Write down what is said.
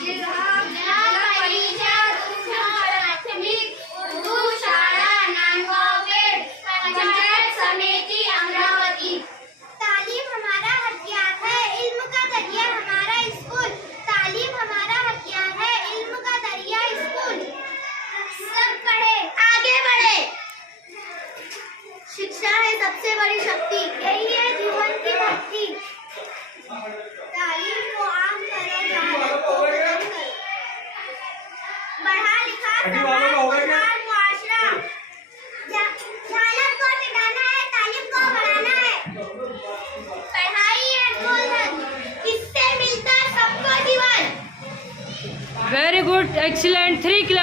जिल्हा परिषद उच्च प्राथमिक उर्दू शाळा नांदगाव पेठ पंचायत समिति अमरावती। तालीम हमारा हथियार है, इल्म का दरिया हमारा स्कूल। तालीम हमारा हथियार है, इल्म का दरिया स्कूल। सब पढ़े आगे बढ़े, शिक्षा है सबसे बड़ी शक्ति, यही है जीवन की भक्ति। तालीम को आम करो, जहालत को खत्म करो। पढ़ा लिखा समाज खुशहाल मुआशरा, जहालत को मिटाना है, तालीम को बढ़ाना है। पढ़ाई है गोल्डन, इससे मिलता सबको जीवन। Very good, excellent. 3 क्लास